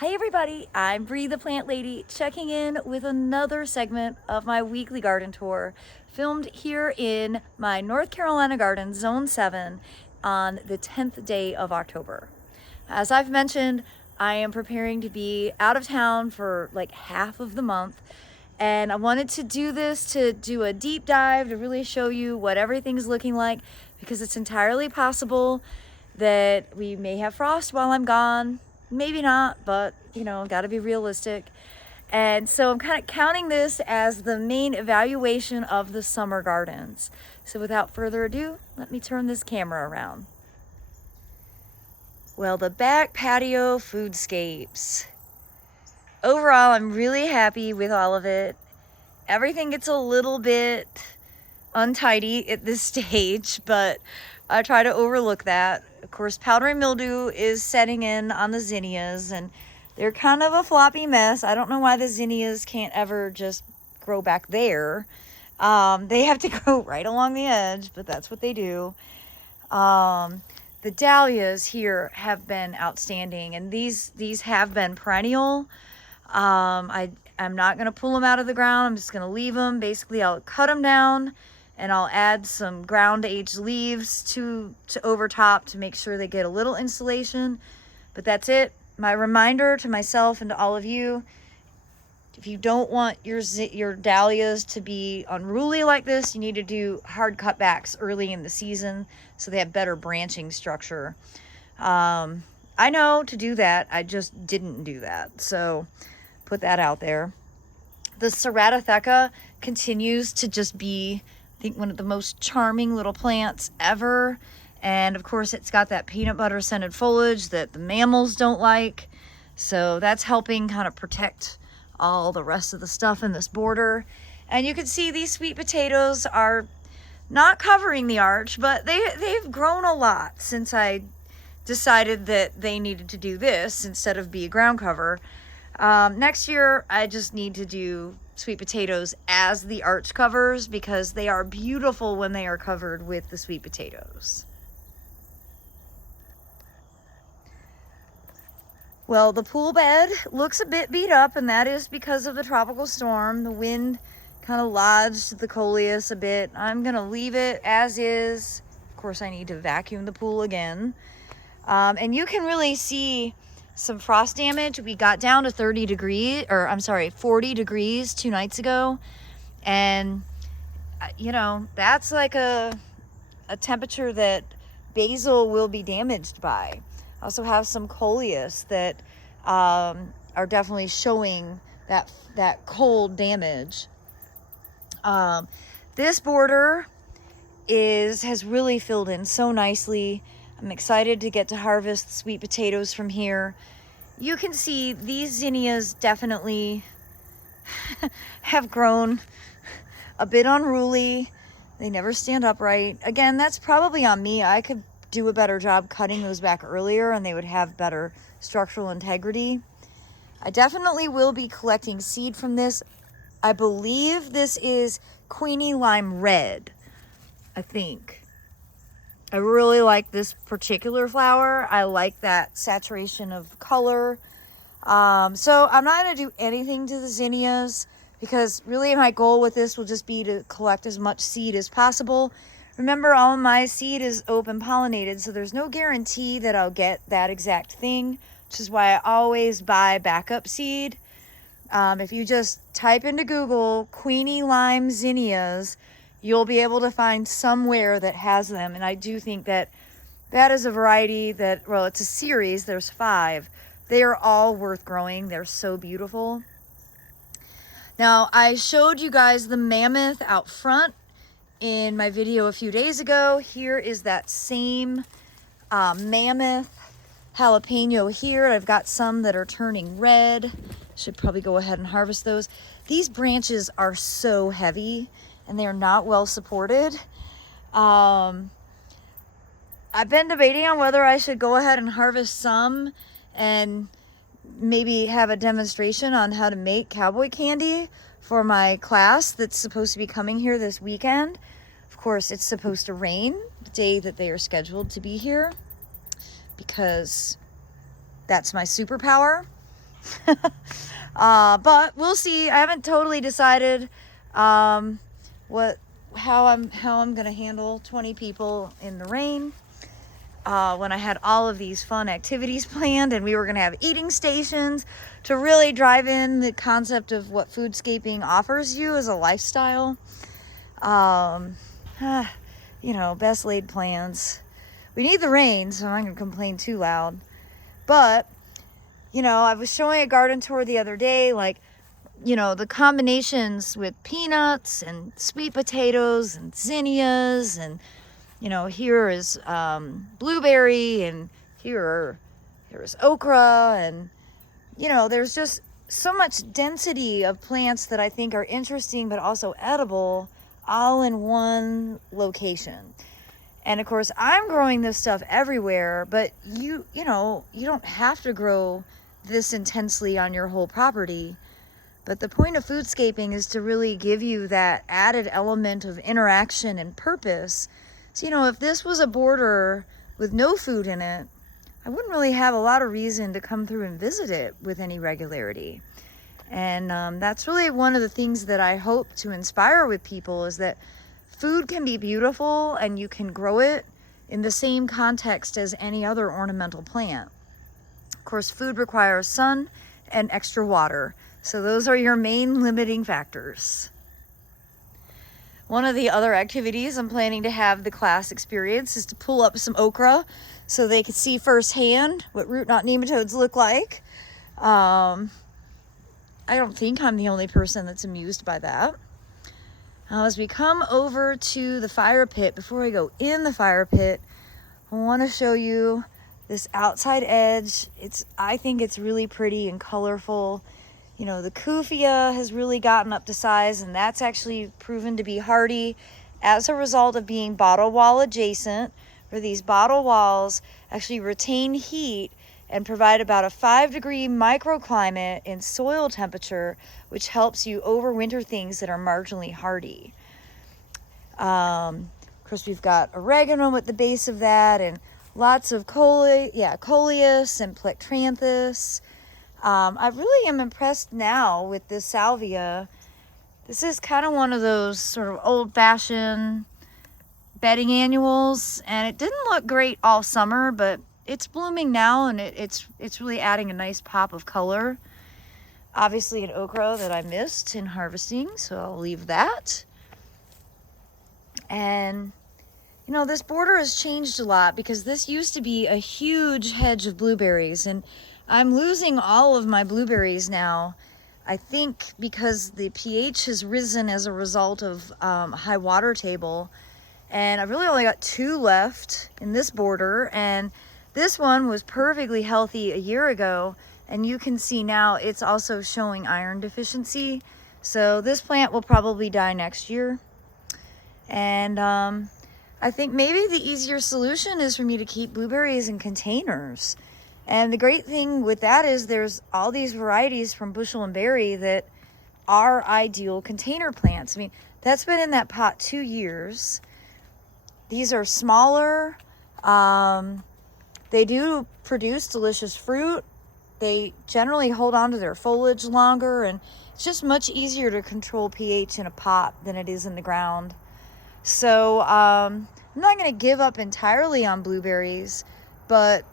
Hi everybody, I'm Bree the Plant Lady, checking in with another segment of my weekly garden tour, filmed here in my North Carolina garden, Zone 7, on the 10th day of October. As I've mentioned, I am preparing to be out of town for like half of the month, and I wanted to do this to do a deep dive to really show you what everything's looking like, because it's entirely possible that we may have frost while I'm gone. Maybe not, but you know, gotta be realistic. And so I'm kind of counting this as the main evaluation of the summer gardens. So without further ado, let me turn this camera around. Well, the back patio foodscapes. Overall, I'm really happy with all of it. Everything gets a little bit untidy at this stage, but I try to overlook that. Of course, powdery mildew is setting in on the zinnias, and they're kind of a floppy mess. I don't know why the zinnias can't ever just grow back there. They have to grow right along the edge, but that's what they do. The dahlias here have been outstanding, and these have been perennial. I'm not going to pull them out of the ground. I'm just going to leave them. Basically, I'll cut them down and I'll add some ground aged leaves to overtop to make sure they get a little insulation. But that's it. My reminder to myself and to all of you, if you don't want your dahlias to be unruly like this, you need to do hard cutbacks early in the season so they have better branching structure. I know to do that. I just didn't do that. So put that out there. The Ceratotheca continues to just be, I think, one of the most charming little plants ever. And of course, it's got that peanut butter scented foliage that the mammals don't like. So that's helping kind of protect all the rest of the stuff in this border. And you can see these sweet potatoes are not covering the arch, but they've grown a lot since I decided that they needed to do this instead of be a ground cover. Next year, I just need to do sweet potatoes as the arch covers because they are beautiful when they are covered with the sweet potatoes. Well, the pool bed looks a bit beat up, and that is because of the tropical storm. The wind kind of lodged the coleus a bit. I'm going to leave it as is. Of course, I need to vacuum the pool again. And you can really see some frost damage. We got down to 40 degrees 2 nights ago. And, you know, that's like a temperature that basil will be damaged by. I also have some coleus that are definitely showing that cold damage. This border has really filled in so nicely. I'm excited to get to harvest sweet potatoes from here. You can see these zinnias definitely have grown a bit unruly. They never stand upright. Again, that's probably on me. I could do a better job cutting those back earlier and they would have better structural integrity. I definitely will be collecting seed from this. I believe this is Queenie Lime Red, I think. I really like this particular flower. I like that saturation of color. So I'm not going to do anything to the zinnias because really my goal with this will just be to collect as much seed as possible. Remember, all of my seed is open pollinated, so there's no guarantee that I'll get that exact thing, which is why I always buy backup seed. If you just type into Google Queenie Lime Zinnias, you'll be able to find somewhere that has them. And I do think that is a variety that, well, it's a series. There's 5. They are all worth growing. They're so beautiful. Now, I showed you guys the mammoth out front in my video a few days ago. Here is that same mammoth jalapeno here. I've got some that are turning red. Should probably go ahead and harvest those. These branches are so heavy and they're not well supported. I've been debating on whether I should go ahead and harvest some and maybe have a demonstration on how to make cowboy candy for my class that's supposed to be coming here this weekend. Of course, it's supposed to rain the day that they are scheduled to be here because that's my superpower. But we'll see. I haven't totally decided how I'm gonna handle 20 people in the rain. When I had all of these fun activities planned, and we were gonna have eating stations to really drive in the concept of what foodscaping offers you as a lifestyle. You know, best laid plans. We need the rain, so I'm not gonna complain too loud. But, you know, I was showing a garden tour the other day, like, you know, the combinations with peanuts and sweet potatoes and zinnias, and, you know, here is blueberry, and here is okra, and, you know, there's just so much density of plants that I think are interesting but also edible, all in one location. And of course, I'm growing this stuff everywhere, but you know, you don't have to grow this intensely on your whole property. But the point of foodscaping is to really give you that added element of interaction and purpose. So, you know, if this was a border with no food in it, I wouldn't really have a lot of reason to come through and visit it with any regularity. And that's really one of the things that I hope to inspire with people, is that food can be beautiful and you can grow it in the same context as any other ornamental plant. Of course, food requires sun and extra water. So those are your main limiting factors. One of the other activities I'm planning to have the class experience is to pull up some okra so they can see firsthand what root knot nematodes look like. I don't think I'm the only person that's amused by that. Now, as we come over to the fire pit, before I go in the fire pit, I want to show you this outside edge. I think it's really pretty and colorful. You know, the Kufia has really gotten up to size, and that's actually proven to be hardy as a result of being bottle wall adjacent, where these bottle walls actually retain heat and provide about a 5-degree microclimate in soil temperature, which helps you overwinter things that are marginally hardy. Of course, we've got oregano at the base of that, and lots of coleus and plectranthus. I really am impressed now with this salvia. This is kind of one of those sort of old-fashioned bedding annuals, and it didn't look great all summer, but it's blooming now, and it's really adding a nice pop of color. Obviously an okra that I missed in harvesting, so I'll leave that. And you know, this border has changed a lot, because this used to be a huge hedge of blueberries, and I'm losing all of my blueberries now. I think because the pH has risen as a result of high water table, and I've really only got 2 left in this border, and this one was perfectly healthy a year ago, and you can see now it's also showing iron deficiency. So this plant will probably die next year. And I think maybe the easier solution is for me to keep blueberries in containers. And the great thing with that is there's all these varieties from Bushel and Berry that are ideal container plants. I mean, that's been in that pot 2 years. These are smaller. They do produce delicious fruit. They generally hold on to their foliage longer, and it's just much easier to control pH in a pot than it is in the ground. So I'm not going to give up entirely on blueberries, but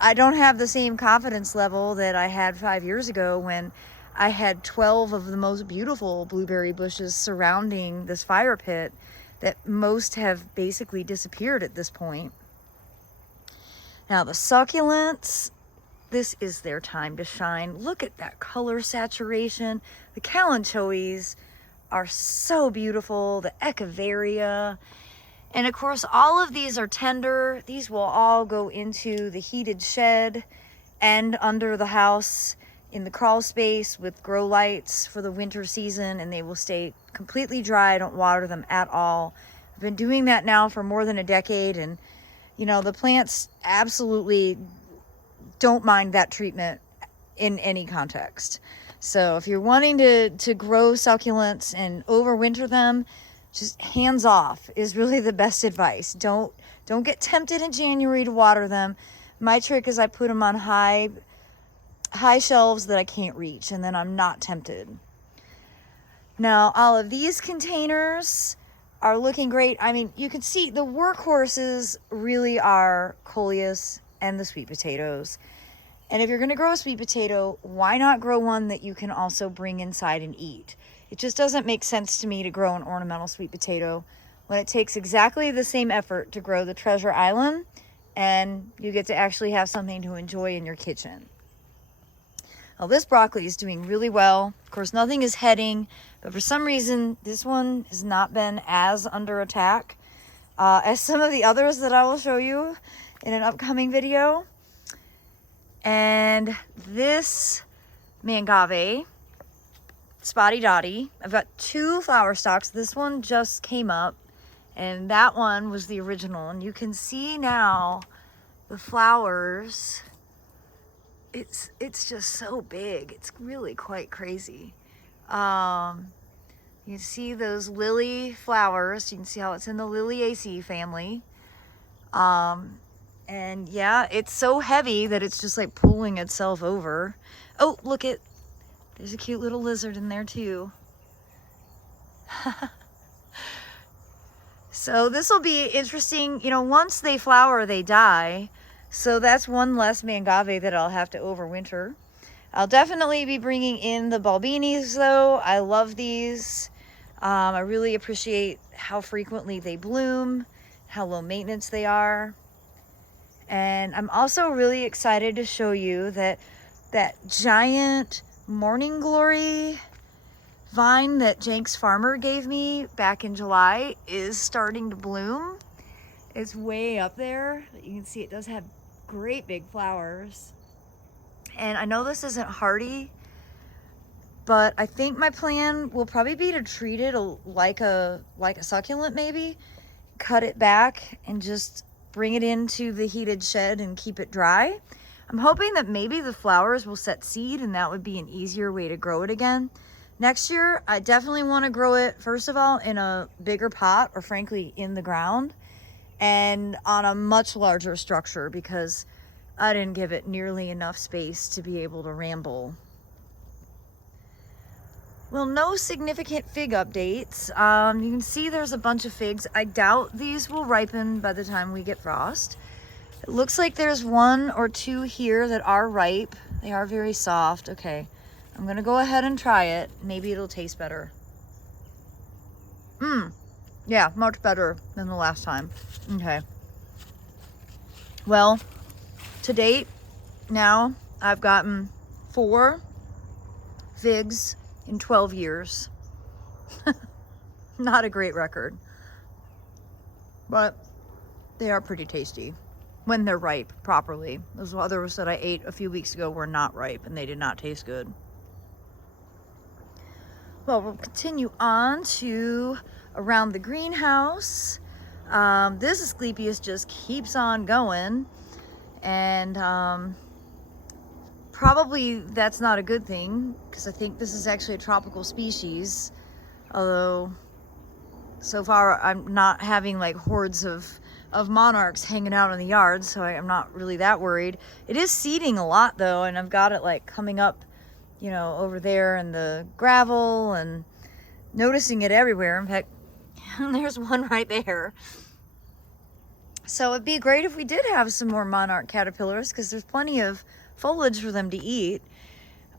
I don't have the same confidence level that I had 5 years ago when I had 12 of the most beautiful blueberry bushes surrounding this fire pit that most have basically disappeared at this point. Now the succulents, this is their time to shine. Look at that color saturation. The kalanchoes are so beautiful. The echeveria. And of course, all of these are tender. These will all go into the heated shed and under the house in the crawl space with grow lights for the winter season, and they will stay completely dry. I don't water them at all. I've been doing that now for more than a decade, and you know, the plants absolutely don't mind that treatment in any context. So if you're wanting to grow succulents and overwinter them, just hands off is really the best advice. Don't get tempted in January to water them. My trick is I put them on high high shelves that I can't reach, and then I'm not tempted. Now, all of these containers are looking great. I mean, you can see the workhorses really are coleus and the sweet potatoes. And if you're going to grow a sweet potato, why not grow one that you can also bring inside and eat? It just doesn't make sense to me to grow an ornamental sweet potato when it takes exactly the same effort to grow the Treasure Island, and you get to actually have something to enjoy in your kitchen. Well, this broccoli is doing really well. Of course, nothing is heading, but for some reason, this one has not been as under attack as some of the others that I will show you in an upcoming video. And this Mangave, Spotty Dotty, I've got 2 flower stalks. This one just came up, and that one was the original. And you can see now the flowers. It's just so big. It's really quite crazy. You can see those lily flowers. You can see how it's in the Liliaceae family. And yeah, it's so heavy that it's just like pulling itself over. Oh, look it. There's a cute little lizard in there too. So this will be interesting. You know, once they flower, they die. So that's one less Mangave that I'll have to overwinter. I'll definitely be bringing in the Balbinis though. I love these. I really appreciate how frequently they bloom, how low maintenance they are. And I'm also really excited to show you that giant Morning Glory vine that Jenks Farmer gave me back in July is starting to bloom. It's way up there. You can see it does have great big flowers. And I know this isn't hardy, but I think my plan will probably be to treat it like a succulent maybe. Cut it back and just bring it into the heated shed and keep it dry. I'm hoping that maybe the flowers will set seed, and that would be an easier way to grow it again. Next year, I definitely want to grow it, first of all, in a bigger pot, or frankly, in the ground, and on a much larger structure, because I didn't give it nearly enough space to be able to ramble. Well, no significant fig updates. You can see there's a bunch of figs. I doubt these will ripen by the time we get frost. It looks like there's 1 or 2 here that are ripe. They are very soft. Okay, I'm gonna go ahead and try it. Maybe it'll taste better. Yeah, much better than the last time. Okay. Well, to date, now I've gotten 4 figs in 12 years. Not a great record, but they are pretty tasty when they're ripe properly. Those others that I ate a few weeks ago were not ripe and they did not taste good. Well, we'll continue on to around the greenhouse. This Asclepias just keeps on going, and probably that's not a good thing, because I think this is actually a tropical species, although so far I'm not having like hordes of monarchs hanging out in the yard, so I'm not really that worried. It is seeding a lot though, and I've got it like coming up, you know, over there in the gravel, and noticing it everywhere. In fact, there's one right there. So it'd be great if we did have some more monarch caterpillars, because there's plenty of foliage for them to eat.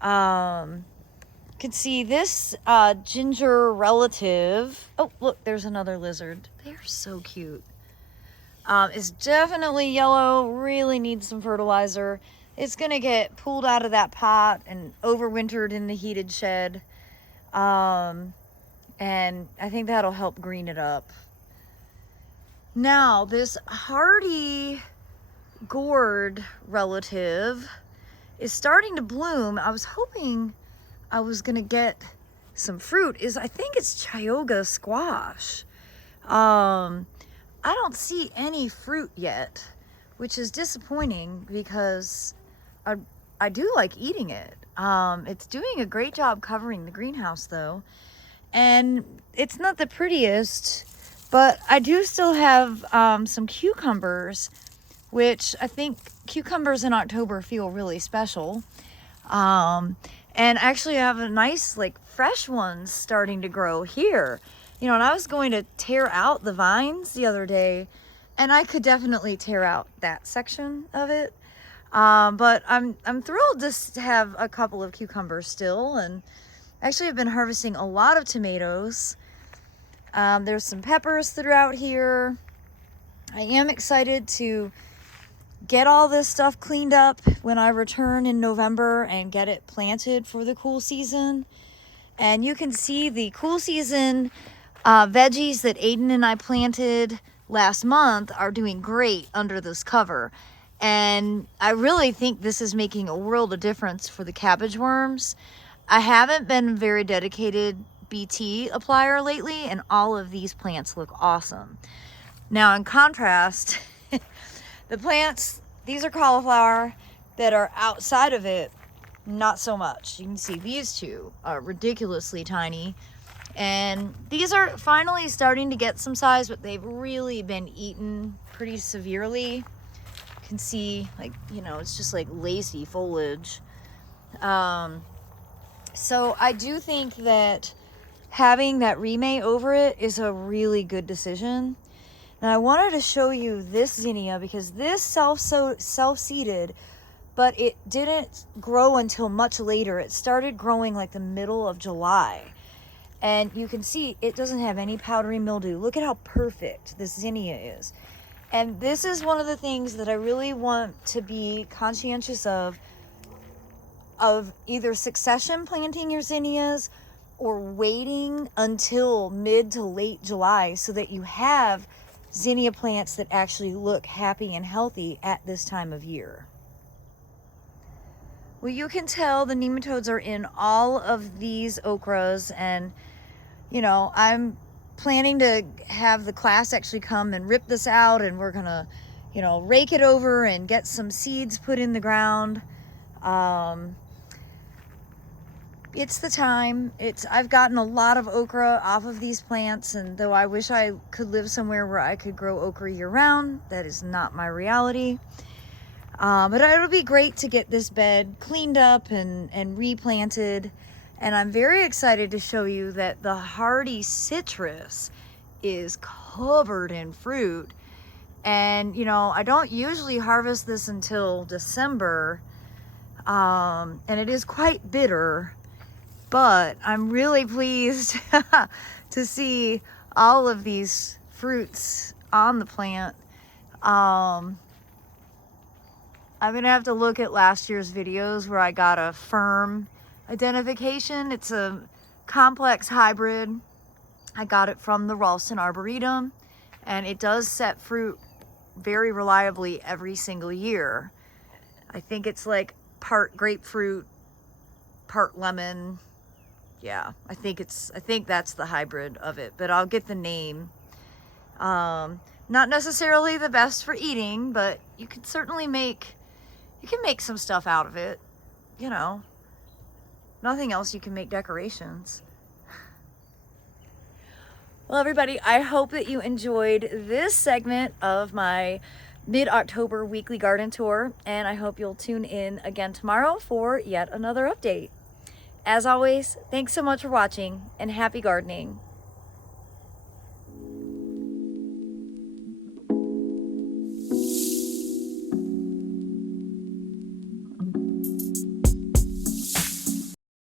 Can see this ginger relative. Oh, look, there's another lizard. They're so cute. It's definitely yellow, really needs some fertilizer. It's gonna get pulled out of that pot and overwintered in the heated shed. And I think that'll help green it up. Now, this hardy gourd relative is starting to bloom. I was hoping I was gonna get some fruit. I think it's Chayoga squash. I don't see any fruit yet, which is disappointing, because I do like eating it. It's doing a great job covering the greenhouse though, and it's not the prettiest, but I do still have some cucumbers, which I think cucumbers in October feel really special. And actually I have a nice like fresh ones starting to grow here. You know, and I was going to tear out the vines the other day, and I could definitely tear out that section of it. But I'm thrilled to have a couple of cucumbers still, and actually I've been harvesting a lot of tomatoes. There's some peppers that are out here. I am excited to get all this stuff cleaned up when I return in November and get it planted for the cool season. And you can see the cool season veggies that Aiden and I planted last month are doing great under this cover. And I really think this is making a world of difference for the cabbage worms. I haven't been very dedicated BT applier lately, and all of these plants look awesome. Now, in contrast, the plants, these are cauliflower that are outside of it, not so much. You can see these two are ridiculously tiny. And these are finally starting to get some size, but they've really been eaten pretty severely. You can see, like, you know, it's just like lacy foliage. So I do think that having that remay over it is a really good decision. Now I wanted to show you this zinnia because this self-seeded, but it didn't grow until much later. It started growing like the middle of July. And you can see it doesn't have any powdery mildew. Look at how perfect this zinnia is. And this is one of the things that I really want to be conscientious of either succession planting your zinnias or waiting until mid to late July so that you have zinnia plants that actually look happy and healthy at this time of year. Well, you can tell the nematodes are in all of these okras, and you know, I'm planning to have the class actually come and rip this out, and we're gonna, you know, rake it over and get some seeds put in the ground. It's the time. I've gotten a lot of okra off of these plants, and though I wish I could live somewhere where I could grow okra year round, that is not my reality. But it'll be great to get this bed cleaned up and replanted. And I'm very excited to show you that the hardy citrus is covered in fruit. And, you know, I don't usually harvest this until December. And it is quite bitter. But I'm really pleased to see all of these fruits on the plant. I'm going to have to look at last year's videos where I got a firm identification. It's a complex hybrid. I got it from the Ralston Arboretum, and it does set fruit very reliably every single year. I think it's like part grapefruit, part lemon. Yeah, I think that's the hybrid of it, but I'll get the name. Not necessarily the best for eating, but you can certainly make some stuff out of it, you know. Nothing else, you can make decorations. Well, everybody, I hope that you enjoyed this segment of my mid-October weekly garden tour, and I hope you'll tune in again tomorrow for yet another update. As always, thanks so much for watching, and happy gardening.